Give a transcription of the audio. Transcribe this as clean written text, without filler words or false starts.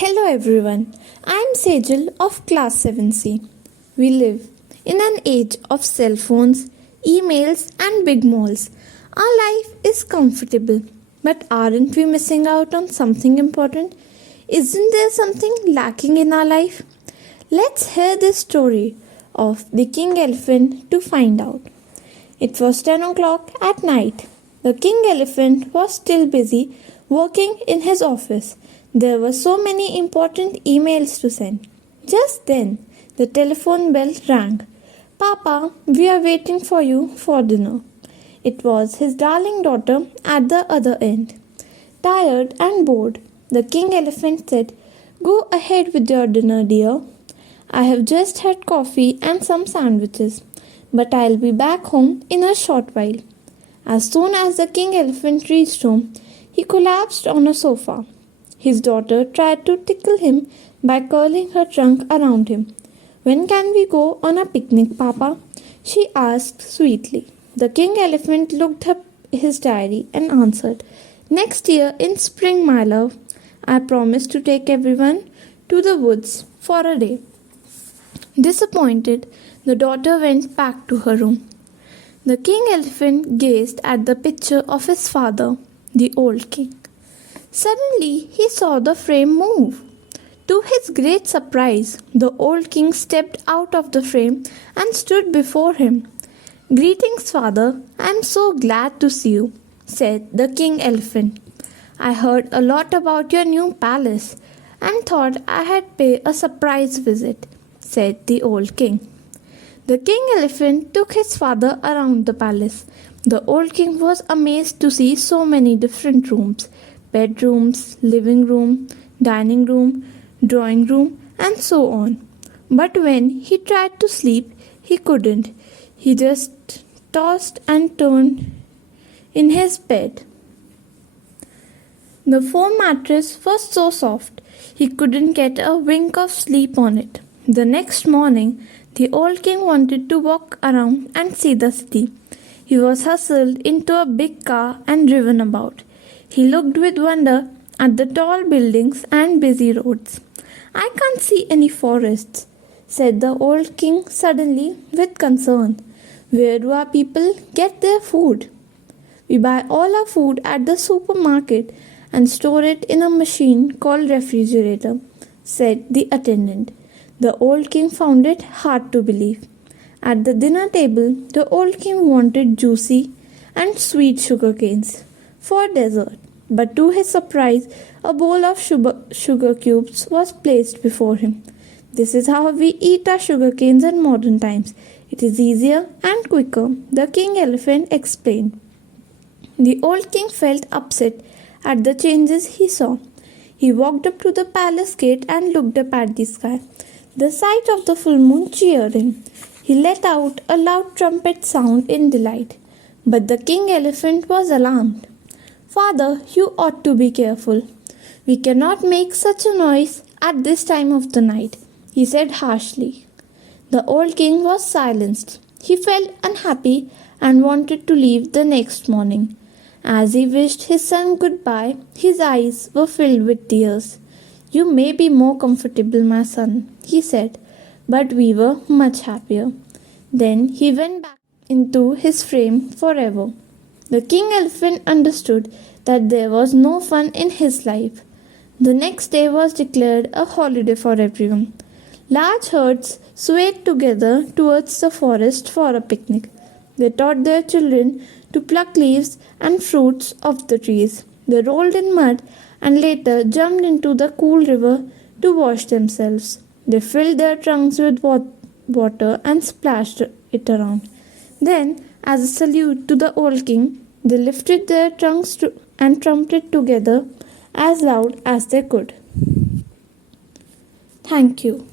Hello everyone, I am Sejal of Class 7C. We live in an age of cell phones, emails, and big malls. Our life is comfortable, but aren't we missing out on something important? Isn't there something lacking in our life? Let's hear this story of the king elephant to find out. It was 10 o'clock at night. The king elephant was still busy working in his office. There were so many important emails to send. Just then, the telephone bell rang. Papa, we are waiting for you for dinner. It was his darling daughter at the other end. Tired and bored, the king elephant said, Go ahead with your dinner, dear. I have just had coffee and some sandwiches, but I'll be back home in a short while. As soon as the king elephant reached home, he collapsed on a sofa. His daughter tried to tickle him by curling her trunk around him. When can we go on a picnic, Papa? She asked sweetly. The king elephant looked up his diary and answered, Next year in spring, my love. I promise to take everyone to the woods for a day. Disappointed, the daughter went back to her room. The king elephant gazed at the picture of his father, the old king. Suddenly, he saw the frame move. To his great surprise, the old king stepped out of the frame and stood before him. Greetings, father. I am so glad to see you, said the king elephant. I heard a lot about your new palace and thought I had pay a surprise visit, said the old king. The king elephant took his father around the palace. The old king was amazed to see so many different rooms. Bedrooms, living room, dining room, drawing room, and so on. But when he tried to sleep, he couldn't. He just tossed and turned in his bed. The foam mattress was so soft, he couldn't get a wink of sleep on it. The next morning, the old king wanted to walk around and see the city. He was hustled into a big car and driven about. He looked with wonder at the tall buildings and busy roads. I can't see any forests, said the old king suddenly with concern. Where do our people get their food? We buy all our food at the supermarket and store it in a machine called refrigerator, said the attendant. The old king found it hard to believe. At the dinner table, the old king wanted juicy and sweet sugar canes for dessert, but to his surprise, a bowl of sugar cubes was placed before him. This is how we eat our sugar canes in modern times. It is easier and quicker, the king elephant explained. The old king felt upset at the changes he saw. He walked up to the palace gate and looked up at the sky. The sight of the full moon cheered him. He let out a loud trumpet sound in delight. But the king elephant was alarmed. Father, you ought to be careful. We cannot make such a noise at this time of the night, he said harshly. The old king was silenced. He felt unhappy and wanted to leave the next morning. As he wished his son goodbye, his eyes were filled with tears. You may be more comfortable, my son, he said, but we were much happier. Then he went back into his frame forever. The king elephant understood that there was no fun in his life. The next day was declared a holiday for everyone. Large herds swayed together towards the forest for a picnic. They taught their children to pluck leaves and fruits of the trees. They rolled in mud and later jumped into the cool river to wash themselves. They filled their trunks with water and splashed it around. Then, as a salute to the old king, they lifted their trunks and trumpeted together as loud as they could. Thank you.